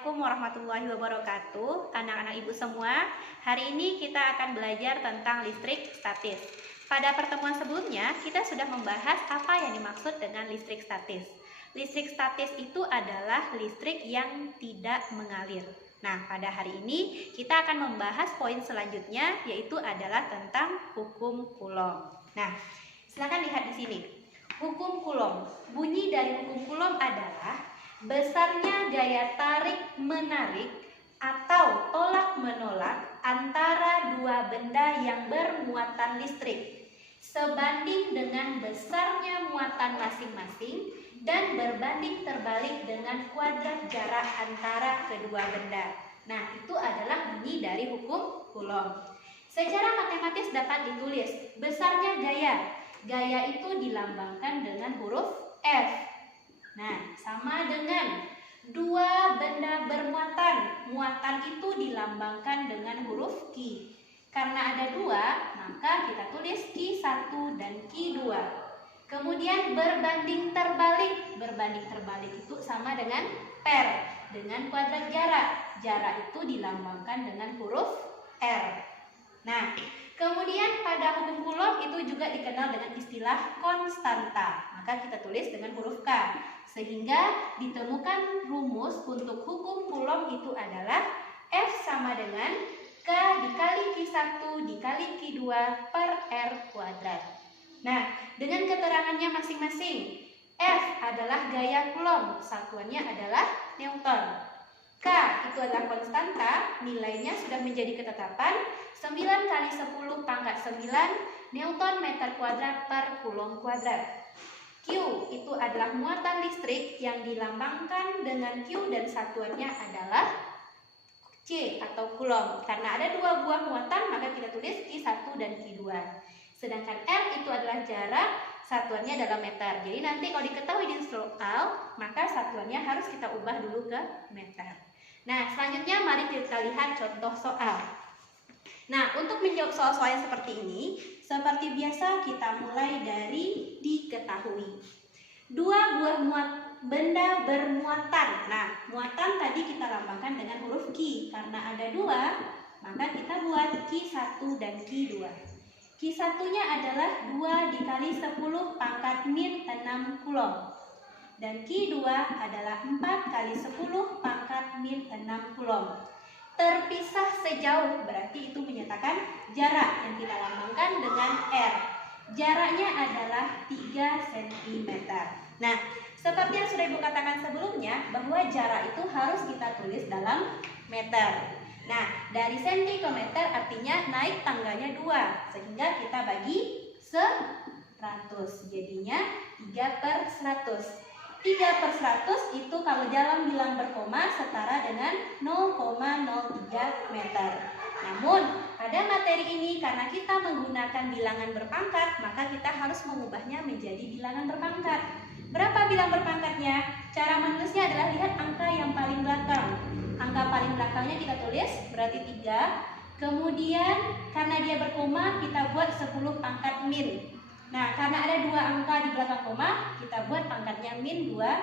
Assalamualaikum warahmatullahi wabarakatuh. Anak-anak ibu semua, hari ini kita akan belajar tentang listrik statis. Pada pertemuan sebelumnya, kita sudah membahas apa yang dimaksud dengan listrik statis. Listrik statis itu adalah listrik yang tidak mengalir. Nah, pada hari ini kita akan membahas poin selanjutnya, yaitu adalah tentang hukum Coulomb. Nah, silakan lihat di sini. Hukum Coulomb. Bunyi dari hukum Coulomb adalah besarnya gaya tarik-menarik atau tolak-menolak antara dua benda yang bermuatan listrik sebanding dengan besarnya muatan masing-masing dan berbanding terbalik dengan kuadrat jarak antara kedua benda. Nah, itu adalah bunyi dari hukum Coulomb. Secara matematis dapat ditulis besarnya gaya. Gaya itu dilambangkan dengan huruf F. Nah, sama dengan dua benda bermuatan. Muatan itu dilambangkan dengan huruf Q. Karena ada dua, maka kita tulis Q1 dan Q2. Kemudian berbanding terbalik. Berbanding terbalik itu sama dengan per. Dengan kuadrat jarak. Jarak itu dilambangkan dengan huruf R. Nah, kemudian pada hukum Coulomb itu juga dikenal dengan istilah konstanta. Maka kita tulis dengan huruf K. Sehingga ditemukan rumus untuk hukum Coulomb itu adalah F sama dengan K dikali Q1 dikali Q2 per R kuadrat. Nah, dengan keterangannya masing-masing. F adalah gaya Coulomb, satuannya adalah Newton. K itu adalah konstanta, nilainya sudah menjadi ketetapan 9 kali 10 pangkat 9 Newton meter kuadrat per Coulomb kuadrat. Q itu adalah muatan listrik yang dilambangkan dengan Q dan satuannya adalah C atau Coulomb. Karena ada dua buah muatan, maka kita tulis Q1 dan Q2. Sedangkan R itu adalah jarak, satuannya adalah meter. Jadi nanti kalau diketahui di soal, maka satuannya harus kita ubah dulu ke meter. Nah, selanjutnya mari kita lihat contoh soal. Nah, untuk menjawab soal-soal yang seperti ini, seperti biasa kita mulai dari diketahui. Dua buah benda bermuatan. Nah, muatan tadi kita lambangkan dengan huruf Q. Karena ada dua, maka kita buat Q1 dan Q2. Q1-nya adalah 2 dikali 10 pangkat min 6 Coulomb. Dan Q2 adalah 4 kali 10 pangkat min 6 Coulomb. Terpisah sejauh, berarti itu menyatakan jarak yang kita lambangkan dengan R. Jaraknya adalah 3 cm. Nah, seperti yang sudah Ibu katakan sebelumnya, bahwa jarak itu harus kita tulis dalam meter. Nah, dari cm ke meter artinya naik tangganya 2, sehingga kita bagi 100. Jadinya 3/100. 3/100 itu kalau dalam bilang berkoma setara dengan 0,03 meter. Namun, pada materi ini karena kita menggunakan bilangan berpangkat, maka kita harus mengubahnya menjadi bilangan berpangkat. Berapa bilang berpangkatnya? Cara menulisnya adalah lihat angka yang paling belakang. Angka paling belakangnya kita tulis, berarti 3. Kemudian, karena dia berkoma, kita buat 10 pangkat min. Nah, karena ada dua angka di belakang koma, kita buat pangkatnya min 2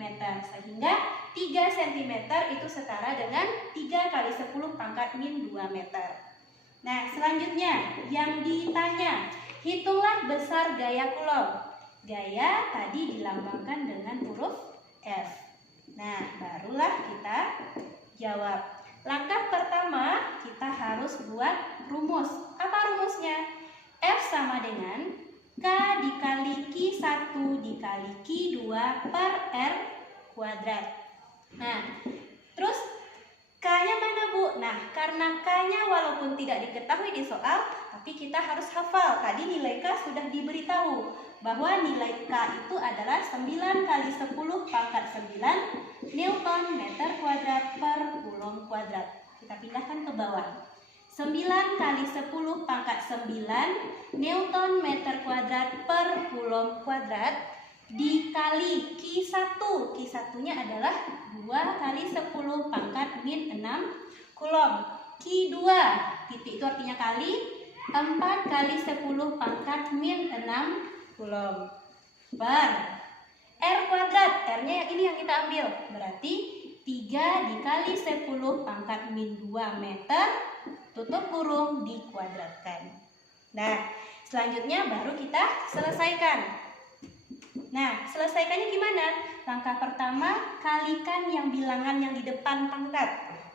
meter. Sehingga 3 cm itu setara dengan 3 kali 10 pangkat min 2 meter. Nah, selanjutnya yang ditanya, hitunglah besar gaya Coulomb. Gaya tadi dilambangkan dengan huruf F. Nah, barulah kita jawab. Langkah pertama, kita harus buat rumus. Apa rumusnya? F sama dengan K dikali Q1 dikali Q2 per R kuadrat. Nah, terus K-nya mana, Bu? Nah, karena K-nya walaupun tidak diketahui di soal, tapi kita harus hafal. Tadi nilai K sudah diberitahu bahwa nilai K itu adalah 9 kali 10 pangkat 9 Newton meter kuadrat per Coulomb kuadrat. Kita pindahkan ke bawah. 9 kali 10 pangkat 9 Newton meter kuadrat per Coulomb kuadrat dikali Q1. Q1-nya adalah 2 kali 10 pangkat min 6 Coulomb. Q2, titik itu artinya kali, 4 kali 10 pangkat min 6 Coulomb per R kuadrat. R-nya yang ini yang kita ambil. Berarti 3 dikali 10 pangkat min 2 meter, tutup kurung, dikuadratkan. Nah, selanjutnya baru kita selesaikan. Nah, selesaikannya gimana? Langkah pertama, kalikan yang bilangan yang di depan pangkat.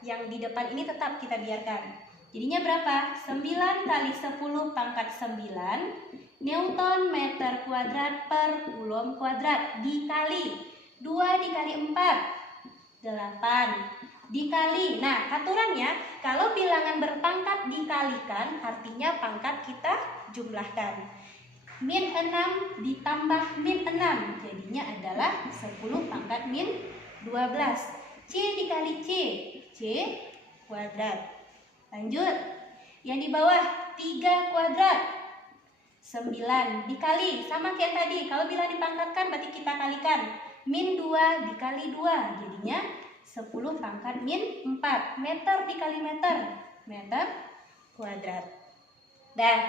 Yang di depan ini tetap kita biarkan. Jadinya berapa? 9 kali 10 pangkat 9 Newton meter kuadrat per kulom kuadrat, dikali 2 dikali 4 8 dikali. Nah, aturannya kalau bilangan berpangkat dikalikan, artinya pangkat kita jumlahkan. Min 6 ditambah min 6, jadinya adalah 10 pangkat min 12. C dikali C kuadrat. Lanjut, yang di bawah 3 kuadrat 9 dikali, sama kayak tadi, kalau bilang dipangkatkan berarti kita kalikan. Min 2 dikali 2, jadinya 10 pangkat min 4. Meter dikali meter kuadrat. Dan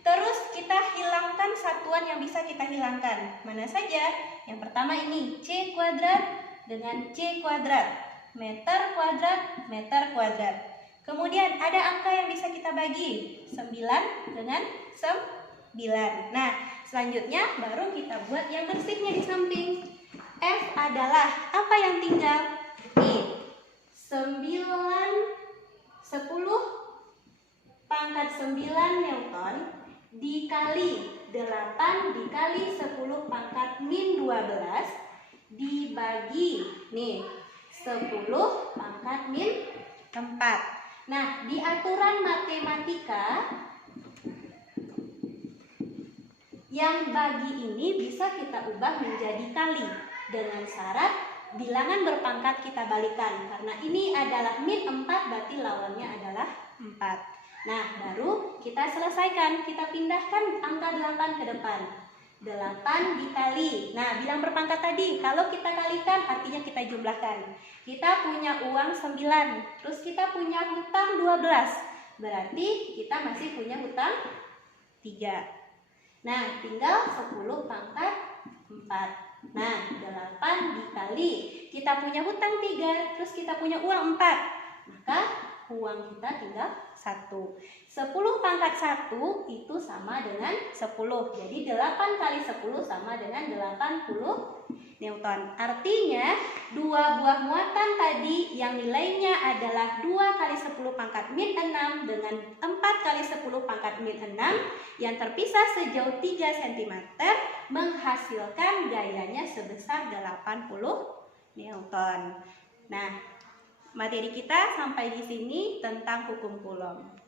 terus kita hilangkan satuan yang bisa kita hilangkan. Mana saja? Yang pertama ini C kuadrat dengan C kuadrat. Meter kuadrat. Kemudian ada angka yang bisa kita bagi, 9 dengan 9. Nah, selanjutnya baru kita buat yang bersihnya di samping. F adalah apa yang tinggal? I. 10 pangkat 9 Newton dikali 8 dikali 10 pangkat min 12 dibagi nih 10 pangkat min 4. Nah, di aturan matematika yang bagi ini bisa kita ubah menjadi kali dengan syarat bilangan berpangkat kita balikan. Karena ini adalah min 4, berarti lawannya adalah 4. Nah, baru kita selesaikan. Kita pindahkan angka 8 ke depan. 8 dikali. Nah, bilang berpangkat tadi, kalau kita kalikan artinya kita jumlahkan. Kita punya uang 9, terus kita punya hutang 12. Berarti kita masih punya hutang 3. Nah, tinggal 10 pangkat 4. Nah, 8 dikali. Kita punya hutang 3, terus kita punya uang 4. Maka uang kita tinggal 1. 10 pangkat 1 itu sama dengan 10. Jadi 8 kali 10 sama dengan 80 Newton. Artinya 2 buah muatan tadi yang nilainya adalah 2 kali 10 pangkat min 6 dengan 4 kali 10 pangkat min 6 yang terpisah sejauh 3 cm menghasilkan gayanya sebesar 80 Newton. Nah, materi kita sampai di sini tentang hukum Coulomb.